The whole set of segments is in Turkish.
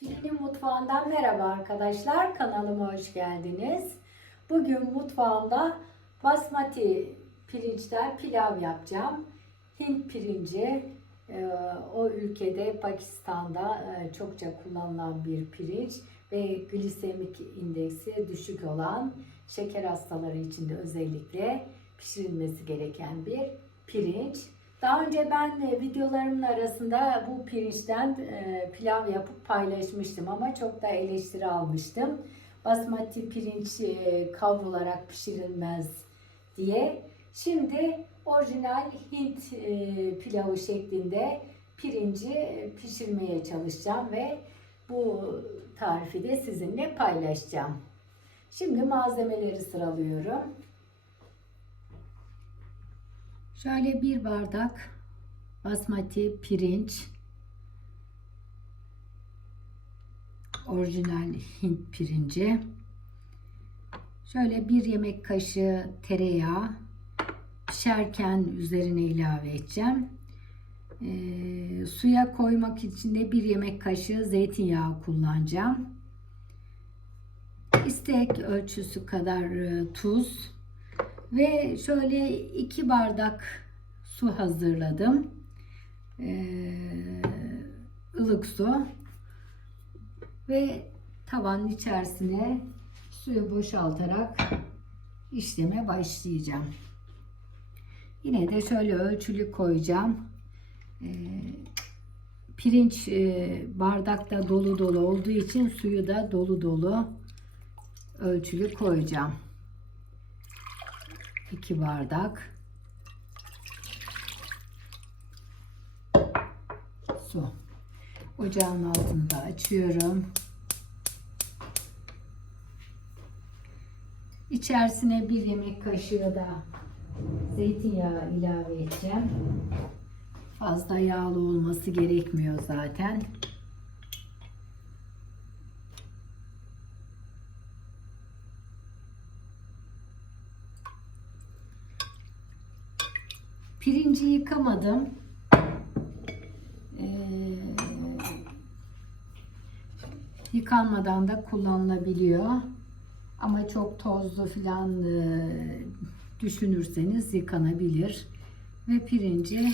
Tülin'in mutfağından merhaba arkadaşlar. Kanalıma hoş geldiniz. Bugün mutfağımda basmati pirinçten pilav yapacağım. Hint pirinci e, o ülkede Pakistan'da e, çokça kullanılan bir pirinç ve glisemik indeksi düşük olan şeker hastaları için de özellikle pişirilmesi gereken bir pirinç. Daha önce ben videolarımın arasında bu pirinçten e, pilav yapıp paylaşmıştım ama çok da eleştiri almıştım. Basmati pirinç e, kavrularak pişirilmez diye. Şimdi orijinal Hint e, pilavı şeklinde pirinci pişirmeye çalışacağım ve bu tarifi de sizinle paylaşacağım. Şimdi malzemeleri sıralıyorum. Şöyle bir bardak basmati pirinç. Orijinal Hint pirinci. Şöyle bir yemek kaşığı tereyağı. Pişerken üzerine ilave edeceğim. Ee, suya koymak için de bir yemek kaşığı zeytinyağı kullanacağım. İstek ölçüsü kadar e, tuz ve şöyle iki bardak su hazırladım. Ee, ılık su. Ve tavanın içerisine suyu boşaltarak işleme başlayacağım. Yine de şöyle ölçülü koyacağım. Ee, pirinç e, bardakta dolu dolu olduğu için suyu da dolu dolu ölçülü koyacağım. 2 bardak su. Ocağın altını da açıyorum. İçerisine bir yemek kaşığı da zeytinyağı ilave edeceğim. Fazla yağlı olması gerekmiyor zaten. Pirinci yıkamadım. Ee, yıkanmadan da kullanılabiliyor. Ama çok tozlu falan e, düşünürseniz yıkanabilir. Ve pirinci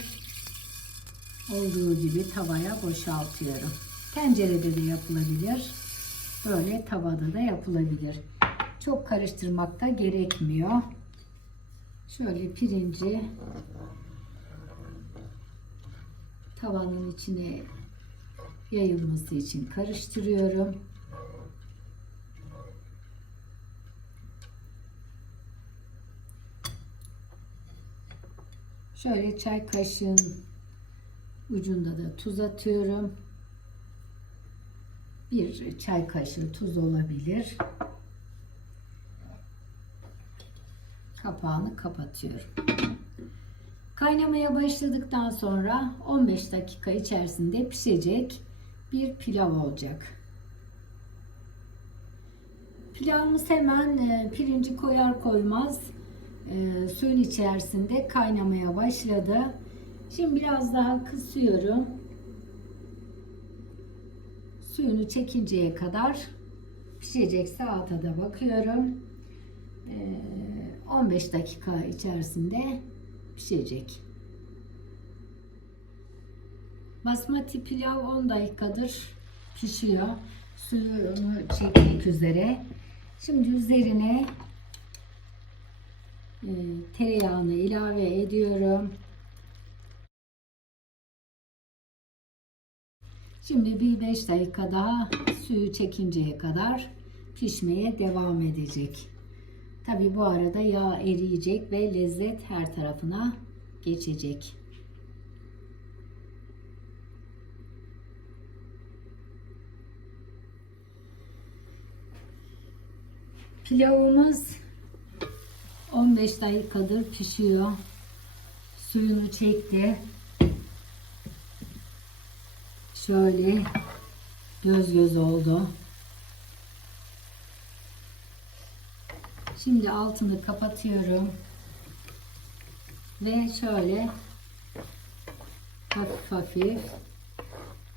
olduğu gibi tavaya boşaltıyorum. Tencerede de yapılabilir. Böyle tavada da yapılabilir. Çok karıştırmak da gerekmiyor. Şöyle pirinci tavanın içine yayılması için karıştırıyorum. Şöyle çay kaşığın ucunda da tuz atıyorum. Bir çay kaşığı tuz olabilir. Kapağını kapatıyorum. Kaynamaya başladıktan sonra 15 dakika içerisinde pişecek bir pilav olacak. Pilavımız hemen e, pirinci koyar koymaz e, suyun içerisinde kaynamaya başladı. Şimdi biraz daha kısıyorum. Suyunu çekinceye kadar pişecek saate de bakıyorum. E, 15 dakika içerisinde pişecek. Basmati pilav 10 dakikadır pişiyor. Suyunu çekmek üzere. Şimdi üzerine e, tereyağını ilave ediyorum. Şimdi bir 5 dakika daha suyu çekinceye kadar pişmeye devam edecek. Tabi bu arada yağ eriyecek ve lezzet her tarafına geçecek. Pilavımız 15 dakikadır pişiyor. Suyunu çekti. Şöyle göz göz oldu. Şimdi altını kapatıyorum. Ve şöyle hafif hafif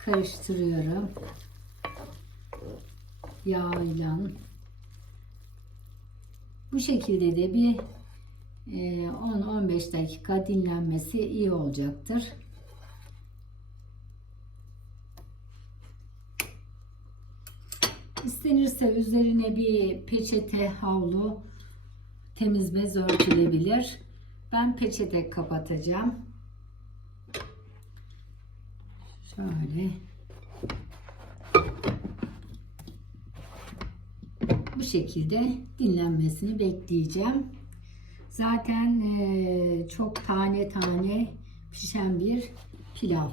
karıştırıyorum. yağıyla bu şekilde de bir e, 10-15 dakika dinlenmesi iyi olacaktır. İstenirse üzerine bir peçete, havlu, temiz bez örtülebilir. Ben peçete kapatacağım. Şöyle. Bu şekilde dinlenmesini bekleyeceğim. Zaten eee, çok tane tane pişen bir pilav.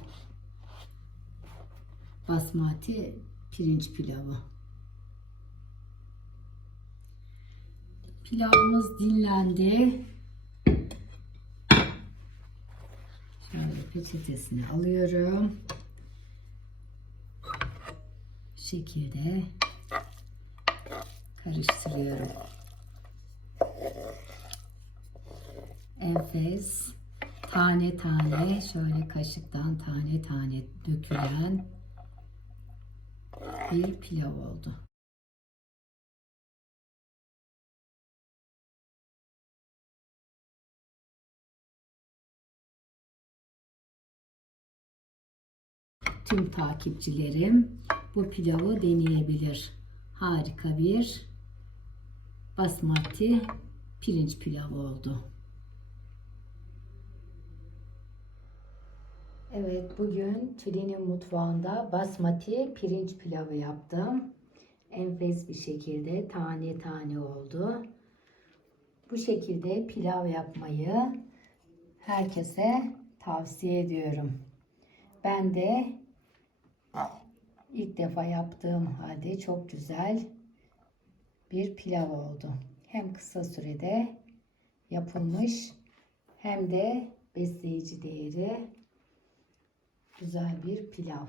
Basmati pirinç pilavı. Pilavımız dinlendi. Şöyle peçetesini alıyorum. Bu şekilde karıştırıyorum. Enfes tane tane şöyle kaşıktan tane tane dökülen bir pilav oldu. Tüm takipçilerim bu pilavı deneyebilir. Harika bir basmati pirinç pilavı oldu. Evet bugün Tülin'in mutfağında basmati pirinç pilavı yaptım. Enfes bir şekilde tane tane oldu. Bu şekilde pilav yapmayı herkese tavsiye ediyorum. Ben de ilk defa yaptığım halde çok güzel bir pilav oldu. Hem kısa sürede yapılmış hem de besleyici değeri güzel bir pilav.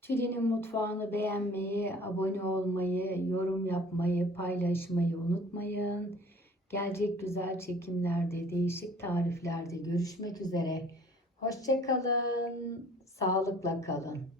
Tülin'in mutfağını beğenmeyi, abone olmayı, yorum yapmayı, paylaşmayı unutmayın. Gelecek güzel çekimlerde, değişik tariflerde görüşmek üzere. Hoşçakalın, sağlıkla kalın.